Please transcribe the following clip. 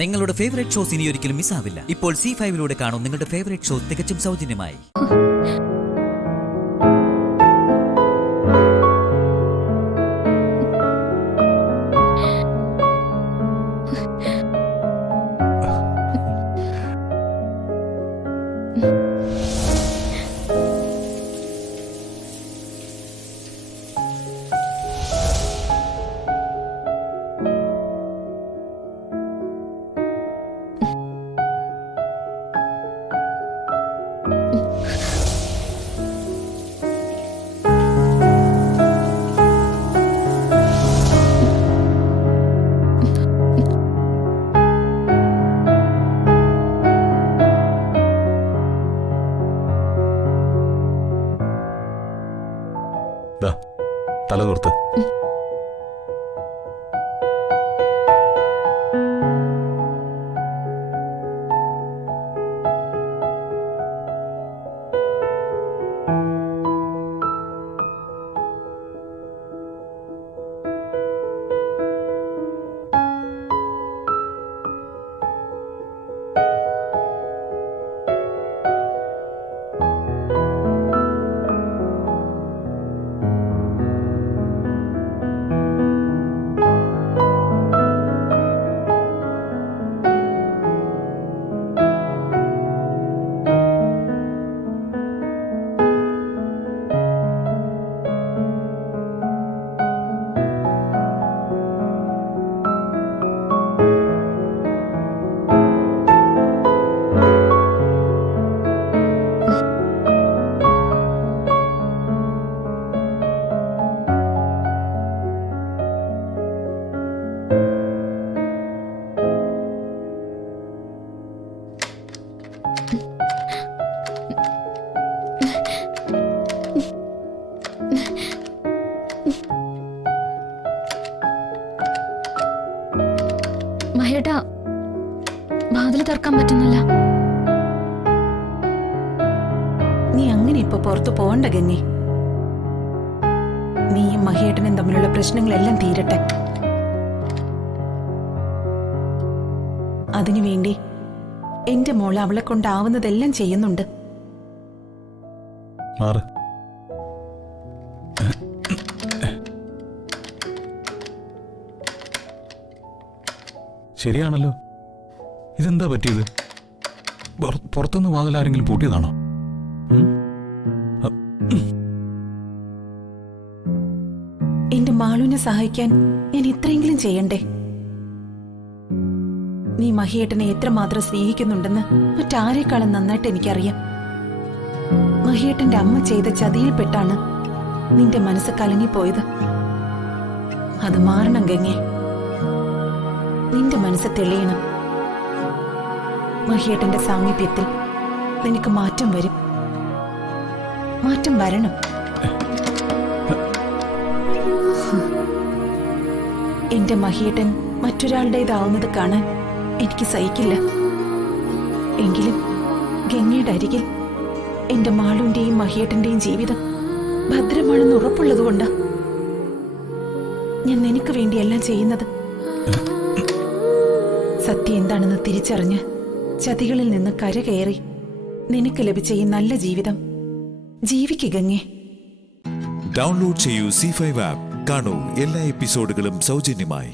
നിങ്ങളുടെ favourite shows ഇനി ഒരിക്കലും മിസ്സാവില്ല. ഇപ്പോൾ C5 കാണും നിങ്ങളുടെ ഫേവറേറ്റ് ഷോ തികച്ചും സൗജന്യമായി. തല തോർത്ത്. മഹേട്ടാ, വാതില് തുറക്കാൻ പറ്റുന്നില്ല. നീ അങ്ങനെ ഇപ്പൊ പുറത്തു പോകണ്ട ഗംഗി. നീയും മഹേട്ടനും തമ്മിലുള്ള പ്രശ്നങ്ങളെല്ലാം തീരട്ടെ. അതിനുവേണ്ടി എന്റെ മോള് അവളെ കൊണ്ടാവുന്നതെല്ലാം ചെയ്യുന്നുണ്ട്. ശരിയാണല്ലോ. ഇതെന്താ പറ്റിയത്? പുറത്തുനിന്ന് വാതിലാരെങ്കിലും പൂട്ടിയതാണോ? എന്റെ മാളുവിനെ സഹായിക്കാൻ ഞാൻ ഇത്രയെങ്കിലും ചെയ്യണ്ടേ? നീ മഹിയേട്ടനെ എത്രമാത്രം സ്നേഹിക്കുന്നുണ്ടെന്ന് മറ്റാരേക്കാളും നന്നായിട്ട് എനിക്കറിയാം. മഹിയേട്ടന്റെ അമ്മ ചെയ്ത ചതിയിൽപ്പെട്ടാണ് നിന്റെ മനസ്സ് കലങ്ങിപ്പോയത്. അത് മാറണം ഗംഗേ. നിന്റെ മനസ്സ് തെളിയണം. മഹിയേട്ടന്റെ സാമീപ്യത്തിൽ നിനക്ക് മാറ്റം വരും. മാറ്റം വരണം. എന്റെ മഹിയേട്ടൻ മറ്റൊരാളുടേതാവുന്നത് കാണാൻ എനിക്ക് സഹിക്കില്ല. എങ്കിലും ഗംഗയുടെ അരികിൽ എന്റെ മാളുവിന്റെയും മഹിയേട്ടന്റെയും ജീവിതം ഭദ്രമാണെന്ന് ഉറപ്പുള്ളതുകൊണ്ടാ ഞാൻ നിനക്ക് വേണ്ടിയെല്ലാം ചെയ്യുന്നത്. സത്യം എന്താണെന്ന് തിരിച്ചറിഞ്ഞ് ചതികളിൽ നിന്ന് കരകയറി നിനക്ക് ലഭിച്ച ഈ നല്ല ജീവിതം ജീവിക്കുക ഗംഗേ. ഡൗൺലോഡ് ചെയ്യൂ C5 ആപ്പ്. കാണൂ എല്ലാ എപ്പിസോഡുകളും സൗജന്യമായി.